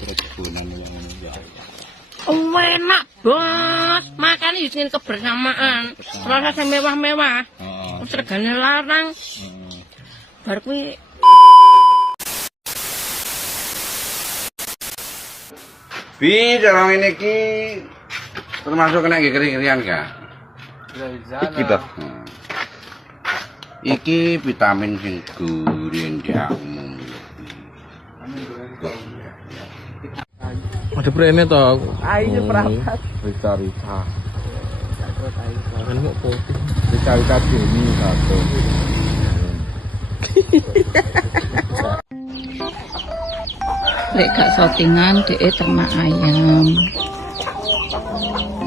kerebunan yang enak bos, makan izin kebersamaan. Rasa mewah-mewah. Regane larang. Bar kuwi Bi, cara ini ki termasuk kena kering-keringan kah? Iki toh. Iki vitamin sing gurih jamu. Ada prene toh. ayo perapat. Rita. Kan mau putih. Rita Deni satu. Lek gak shootingan dhek ternak ayam.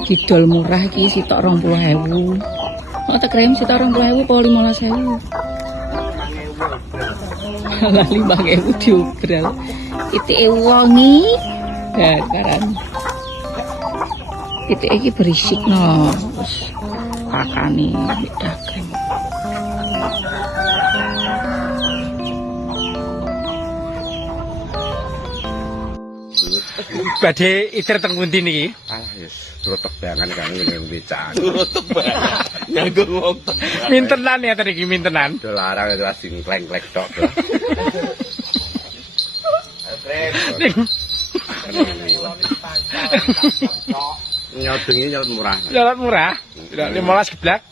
Didol murah iki sitok 20.000. Kok tak krem sitok 20.000 apa 15.000? Lah 5.000 diobral. Titike wongi bakaran. Titike iki berisikno. Terus pakane dagang. Badhe itir teng pundi niki? Ah, yes, rotok banget kan ngene becak. Rotok banget. Nganggo wong. Mintenan ya tadi iki mintenan. Dilarang itu asing kleng-kleng tok. Nyodengi nyolot murah. Nyolot murah. 15 geblak.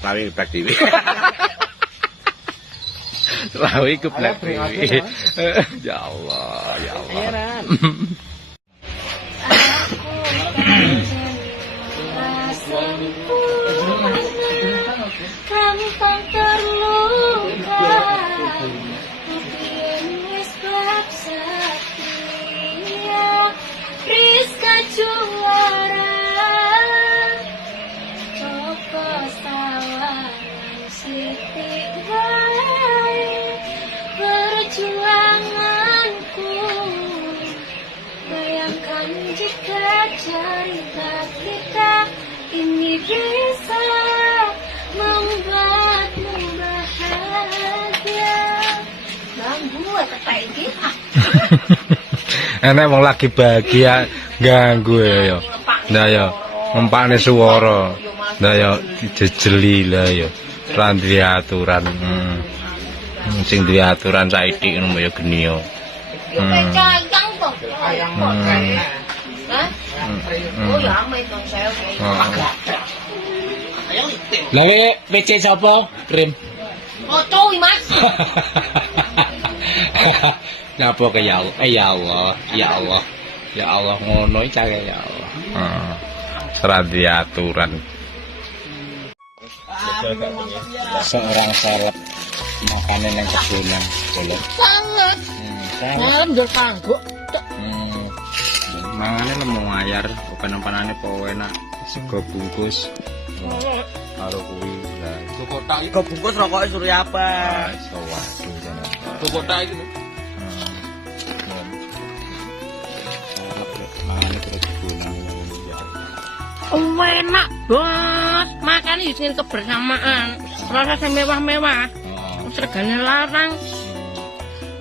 Tapi geblak dhewe. Lawi geblak dhewe. Ya Allah, ya Allah. Gampang terluka, mungkin wis klap setia, Rizka juara, Joko Sawangan Siti baik, perjuanganku. Bayangkan jika cerita kita ini bisa membuatmu bahagia. Ganggu apa ini? Enak wong lagi bahagia ganggu ya. Nah ya, ngempakne swara. Nah ya dijejeli lah ya. Ra duwe aturan. Sing duwe aturan saiki ngono ya geni yo. Cayang kok. Hah? Oh ya ame to saya. Lah PC sapa? Krim. Foto Mas. Nyapa ke ya Allah. Ya Allah, ya Allah. Ya Allah ngono iki cah ya Allah. Ora duwe aturan. Seorang salep makanan yang kebunan boleh. Sangat. Malam dur kangguk. Mangane lemu ayar, open-openane po enak. Sego bungkus. Karo kuwi lah. Sego bungkus rokoke Surya apa? Waduh jangan. Kotak itu. Mangane terus kebunan. Enak bos, makan izin kebersamaan. Rasa mewah-mewah. Regane larang.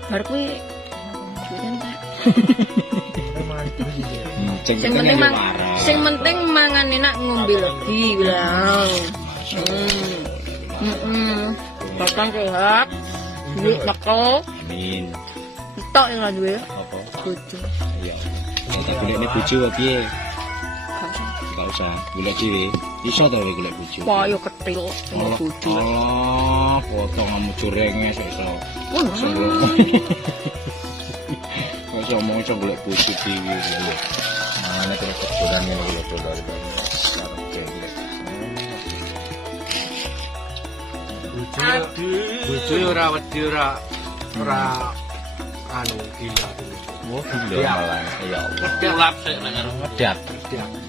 Bar kuwi sing penting mangan enak ngombe legi bilang. Makan sehat. Duit nekel. Amin. Tok yang lagi ya. Apa? Bojo. Iya. Kita golekne bojo apa piye? Enggak usah. Golek dhewe. Iso to kowe golek bojo. Wah, yo ketil sama bojo. Oh, potongan curenge iso. Kok omong iso golek bojo dhewe lho. Mangane terus kebunan ngene lho coba. Bojo ora wedi ora anu gila. Oh, gila malah. Ya Allah. Kelap sik nek karo Ngedat.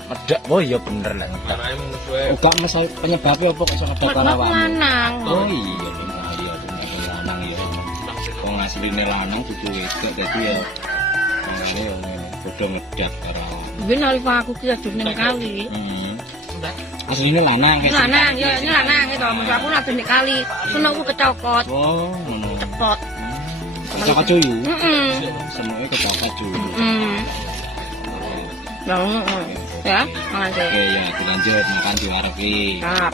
Medak. Oh iya bener lah. anake musuhe. Uga masalah penyebabnya apa kok iso ngedak karo awakmu? Lanang. Oh iya bahaya punya lanang ya. Wong asline lanang dudu wedok dadi ya ngene yo ngene padha ngedak karo awakmu. Biyen Alfa aku ki aduh ning kali. Asline lanang kayak Lanang, ya ini lanang itu. Maksud aku lagi ning kali. Sono aku kecokot. oh ngono. Cepot. Kecokot cuy. Heeh. Semuanya kecokot cuy. Ya, makasih. Oke ya, dilanjut makan di warung iki. Siap.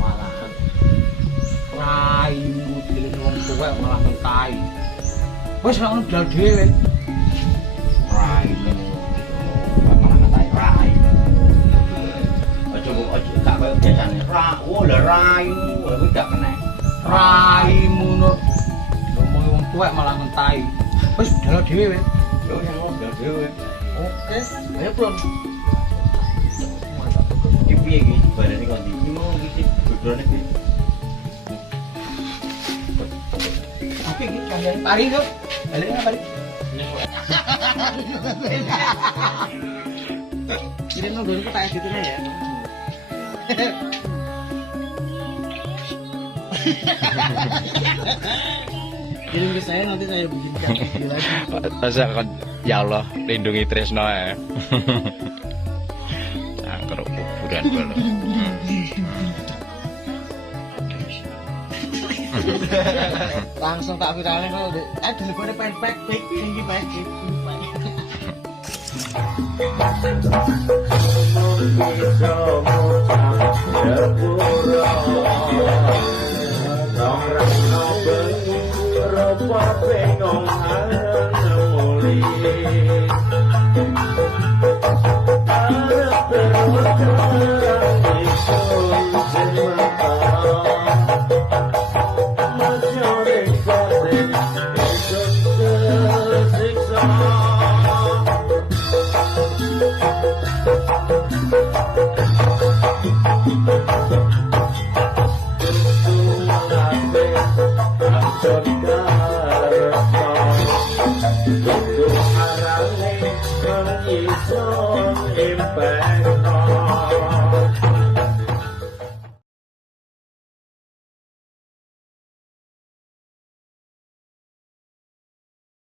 Malah raimu dilin wong tuwek malah mentai. Wis nek ngono blas dhewe. Raimu malah mentai rai. Aja gak koyo biasane. Lah raimu kuwi gak kena. Raimu nur. Ngomong wong tuwek malah mentai. Wis blas dhewe. Yo yang ngono blas dhewe. Oke, ayo pulang. Iki piye iki barane kok iki mau iki bodone iki. Oke iki kalian pari kok. Kalian pari. Kira no dulu tak gitu ya. Kirim ke saya nanti saya bikinkan video lagi. Masa kan ya Allah lindungi Tresno ya. Angker kuburan kalau. Langsung tak viralin kalau teleponnya pek tinggi pek. Impact